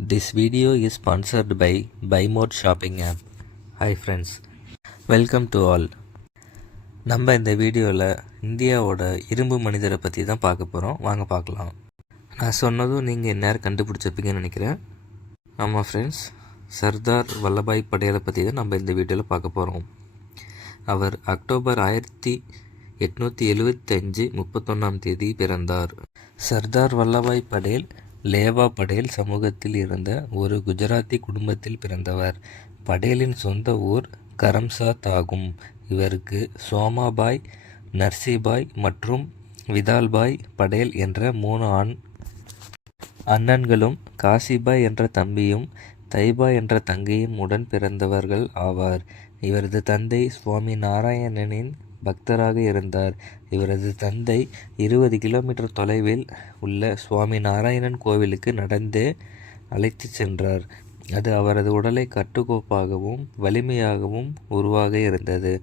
This video is sponsored by BuyMode shopping app. Hi friends, welcome to all. நம்ம இந்த வீடியோவில் இந்தியாவோட இரும்பு மனிதரை பற்றி தான் பார்க்க போகிறோம். வாங்க பார்க்கலாம். நான் சொன்னதும் நீங்கள் இந்நேரம் கண்டுபிடிச்சிருப்பீங்கன்னு நினைக்கிறேன். ஆமாம் ஃப்ரெண்ட்ஸ், சர்தார் வல்லபாய் படேலை பற்றி தான் நம்ம இந்த வீடியோவில் பார்க்க போகிறோம். அவர் அக்டோபர் 1875 31 பிறந்தார். சர்தார் வல்லபாய் படேல் லேவா படேல் சமூகத்தில் இருந்த ஒரு குஜராத்தி குடும்பத்தில் பிறந்தவர். படேலின் சொந்த ஊர் கரம்சாத் ஆகும். இவருக்கு சோமாபாய், நர்சிபாய் மற்றும் விதால்பாய் படேல் என்ற 3 அண்ணன்களும் காசிபாய் என்ற தம்பியும் தைபாய் என்ற தங்கையும் உடன் பிறந்தவர்கள் ஆவார். இவரது தந்தை சுவாமி நாராயணனின் பக்தராக இருந்தார். இவரது தந்தை 20 கிலோமீட்டர் தொலைவில் உள்ள சுவாமி நாராயணன் கோவிலுக்கு நடந்தே அழைத்து சென்றார். அது அவரது உடலை கட்டுக்கோப்பாகவும் வலிமையாகவும் உருவாக இருந்தது.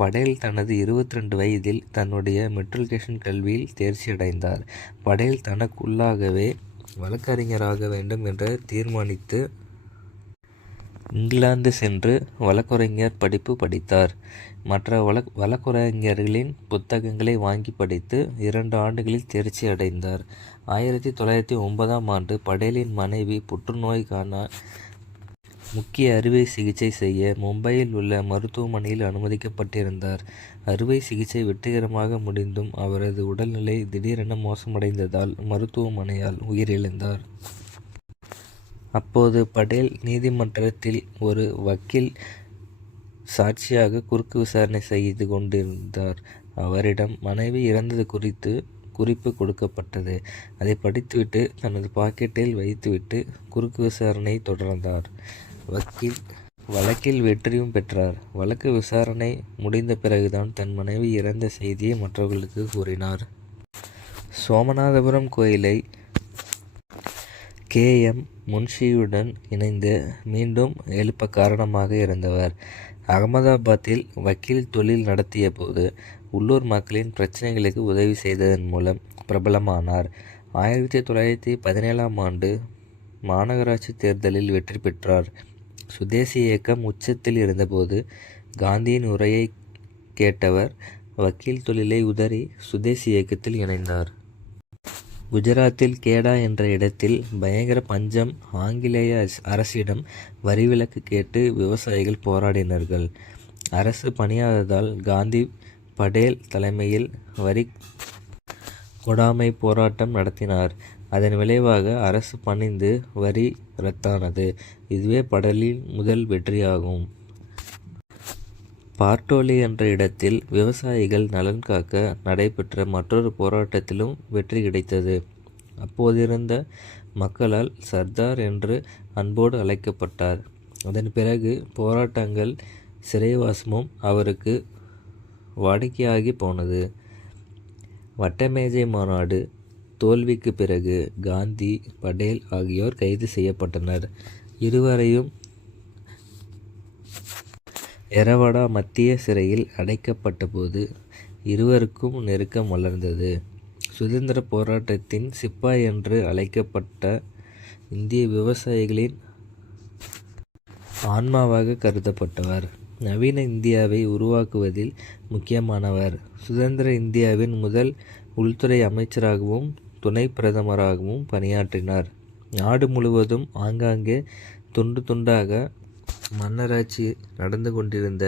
படேல் தனது 22 வயதில் தன்னுடைய மெட்ரிகுலேஷன் கல்வியில் தேர்ச்சி அடைந்தார். படேல் தனக்குள்ளாகவே வழக்கறிஞராக வேண்டும் என்று தீர்மானித்து இங்கிலாந்து சென்று வழக்கறிஞர் படிப்பு படித்தார். மற்ற வழக்கறிஞர்களின் புத்தகங்களை வாங்கி படித்து 2 ஆண்டுகளில் தேர்ச்சி அடைந்தார். 1909 படேலின் மனைவி புற்றுநோய்க்கான முக்கிய அறுவை சிகிச்சை செய்ய மும்பையில் உள்ள மருத்துவமனையில் அனுமதிக்கப்பட்டிருந்தார். அறுவை சிகிச்சை வெற்றிகரமாக முடிந்தும் அவரது உடல்நிலை திடீரென மோசமடைந்ததால் மருத்துவமனையால் உயிரிழந்தார். அப்போது படேல் நீதிமன்றத்தில் ஒரு வக்கீல் சாட்சியாக குறுக்கு விசாரணை செய்து கொண்டிருந்தார். அவரிடம் மனைவி இறந்தது குறித்து குறிப்பு கொடுக்கப்பட்டது. அதை படித்துவிட்டு தனது பாக்கெட்டில் வைத்துவிட்டு குறுக்கு விசாரணையை தொடர்ந்தார். வழக்கில் வெற்றியும் பெற்றார். வழக்கு விசாரணை முடிந்த பிறகுதான் தன் மனைவி இறந்த செய்தியை மற்றவர்களுக்கு கூறினார். சோமநாதபுரம் கோயிலை K.M. முன்ஷியுடன் இணைந்து மீண்டும் எழுப்ப காரணமாக இருந்தவர். அகமதாபாத்தில் வக்கீல் தொழில் நடத்திய போது உள்ளூர் மக்களின் பிரச்சனைகளுக்கு உதவி செய்ததன் மூலம் பிரபலமானார். 1917 மாநகராட்சி தேர்தலில் வெற்றி பெற்றார். சுதேசி இயக்கம் உச்சத்தில் இருந்தபோது காந்தியின் உரையை கேட்டவர் வக்கீல் தொழிலை உதறி சுதேசி இயக்கத்தில் இணைந்தார். குஜராத்தில் கேடா என்ற இடத்தில் பயங்கர பஞ்சம். ஆங்கிலேய அரசிடம் வரிவிலக்கு கேட்டு விவசாயிகள் போராடினார்கள். அரசு பணியாததால் காந்தி படேல் தலைமையில் வரி கொடாமை போராட்டம் நடத்தினார். அதன் விளைவாக அரசு பணிந்து வரி ரத்தானது. இதுவே படேலின் முதல் வெற்றியாகும். பார்ட்டோலி என்ற இடத்தில் விவசாயிகள் நலன் காக்க நடைபெற்ற மற்றொரு போராட்டத்திலும் வெற்றி கிடைத்தது. அப்போதிருந்த மக்களால் சர்தார் என்று அன்போடு அழைக்கப்பட்டார். அதன் பிறகு போராட்டங்கள் சிறைவாசமும் அவருக்கு வாடிக்கையாகி போனது. வட்டமேஜை மாநாடு தோல்விக்கு பிறகு காந்தி, படேல் ஆகியோர் கைது செய்யப்பட்டனர். இருவரையும் எரவாடா மத்திய சிறையில் அடைக்கப்பட்டபோது இருவருக்கும் நெருக்கம் வளர்ந்தது. சுதந்திர போராட்டத்தின் சிப்பாய் என்று அழைக்கப்பட்ட இந்திய விவசாயிகளின் ஆன்மாவாக கருதப்பட்டவர். நவீன இந்தியாவை உருவாக்குவதில் முக்கியமானவர். சுதந்திர இந்தியாவின் முதல் உள்துறை அமைச்சராகவும் துணை பிரதமராகவும் பணியாற்றினார். நாடு முழுவதும் ஆங்காங்கே துண்டு துண்டாக மன்னராட்சி நடந்து கொண்டிருந்த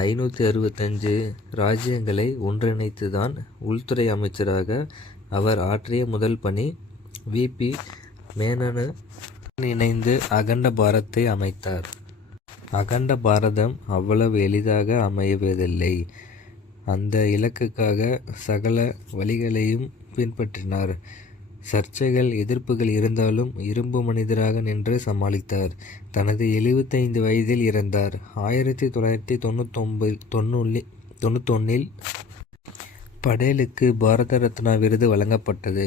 565 ராஜ்யங்களை ஒன்றிணைத்துதான் உள்துறை அமைச்சராக அவர் ஆற்றிய முதல் பணி. V.P. மேனனு இணைந்து அகண்ட பாரத்தை அமைத்தார். அகண்ட பாரதம் அவ்வளவு எளிதாக அமைவதில்லை. அந்த இலக்குக்காக சகல வழிகளையும் பின்பற்றினார். சர்ச்சைகள், எதிர்ப்புகள் இருந்தாலும் இரும்பு மனிதராக நின்று சமாளித்தார். தனது 75 வயதில் இறந்தார். 1991 படேலுக்கு பாரத ரத்னா விருது வழங்கப்பட்டது.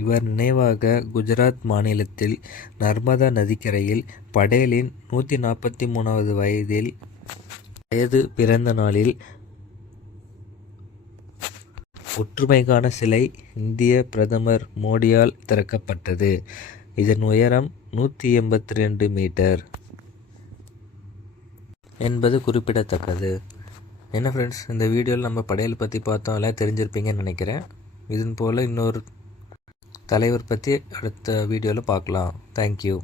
இவர் நினைவாக குஜராத் மாநிலத்தில் நர்மதா நதிக்கரையில் படேலின் 143வது வயது பிறந்த நாளில் ஒற்றுமைக்கான சிலை இந்திய பிரதமர் மோடியால் திறக்கப்பட்டது. இதன் உயரம் 182 மீட்டர் என்பது குறிப்பிடத்தக்கது. என்ன ஃப்ரெண்ட்ஸ், இந்த வீடியோவில் நம்ம படையல் பற்றி பார்த்தோம், எல்லாம் தெரிஞ்சிருப்பீங்கன்னு நினைக்கிறேன். இதன் போல் இன்னொரு தலைவர் பற்றி அடுத்த வீடியோவில் பார்க்கலாம். தேங்க்யூ.